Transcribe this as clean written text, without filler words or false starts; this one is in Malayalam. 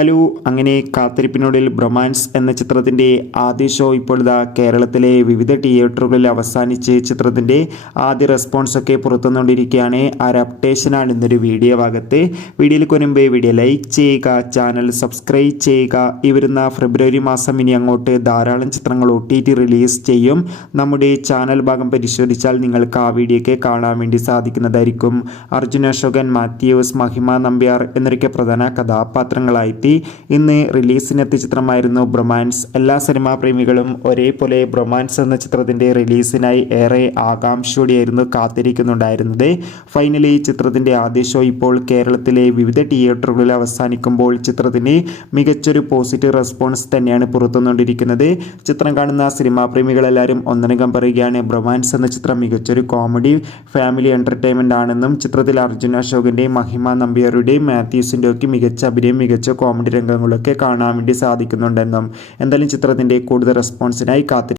ഹലോ, അങ്ങനെ കാത്തിരിപ്പിനൊടുവിൽ ബ്രൊമാൻസ് എന്ന ചിത്രത്തിൻ്റെ ആദ്യ ഷോ ഇപ്പോൾ ഇതാ കേരളത്തിലെ വിവിധ തിയേറ്ററുകളിൽ അവസാനിച്ച് ചിത്രത്തിൻ്റെ ആദ്യ റെസ്പോൺസൊക്കെ പുറത്തുവന്നുകൊണ്ടിരിക്കുകയാണ്. ആ ഒരു അപ്ഡേഷനാണ് ഇന്നൊരു വീഡിയോ ഭാഗത്ത്. വീഡിയോയിൽ മുൻപ് വീഡിയോ ലൈക്ക് ചെയ്യുക, ചാനൽ സബ്സ്ക്രൈബ് ചെയ്യുക. ഈ വരുന്ന ഫെബ്രുവരി മാസം ഇനി അങ്ങോട്ട് ധാരാളം ചിത്രങ്ങൾ OTT റിലീസ് ചെയ്യും. നമ്മുടെ ചാനൽ ഭാഗം പരിശോധിച്ചാൽ നിങ്ങൾക്ക് ആ വീഡിയോയ്ക്ക് കാണാൻ വേണ്ടി സാധിക്കുന്നതായിരിക്കും. അർജുൻ അശോകൻ, മാത്യൂസ്, മഹിമ നമ്പ്യാർ എന്നൊക്കെ പ്രധാന കഥാപാത്രങ്ങളായി ഇന്ന് റിലീസിനെത്തിയ ചിത്രമായിരുന്നു ബ്രൊമാൻസ്. എല്ലാ സിനിമാ പ്രേമികളും ഒരേപോലെ ബ്രൊമാൻസ് എന്ന ചിത്രത്തിൻ്റെ റിലീസിനായി ഏറെ ആകാംക്ഷയോടെയായിരുന്നു കാത്തിരിക്കുന്നുണ്ടായിരുന്നത്. ഫൈനലി ചിത്രത്തിൻ്റെ ആദ്യ ഷോ ഇപ്പോൾ കേരളത്തിലെ വിവിധ തിയേറ്ററുകളിൽ അവസാനിക്കുമ്പോൾ ചിത്രത്തിന് മികച്ചൊരു പോസിറ്റീവ് റെസ്പോൺസ് തന്നെയാണ് പുറത്തുവന്നുകൊണ്ടിരിക്കുന്നത്. ചിത്രം കാണുന്ന സിനിമാ പ്രേമികളെല്ലാവരും ഒന്നടങ്കം പറയുകയാണ്, ബ്രൊമാൻസ് എന്ന ചിത്രം മികച്ചൊരു കോമഡി ഫാമിലി എൻ്റർടൈൻമെൻ്റ് ആണെന്നും ചിത്രത്തിൽ അർജുൻ അശോകൻ്റെയും മഹിമ നമ്പ്യാരുടെയും മാത്യൂസിൻ്റെ ഒക്കെ മികച്ച അഭിനയം, മികച്ച കോമഡി രംഗങ്ങളൊക്കെ കാണാൻ വേണ്ടി സാധിക്കുന്നുണ്ടെന്നും. എന്തായാലും ചിത്രത്തിൻ്റെ കൂടുതൽ റെസ്പോൺസിനായി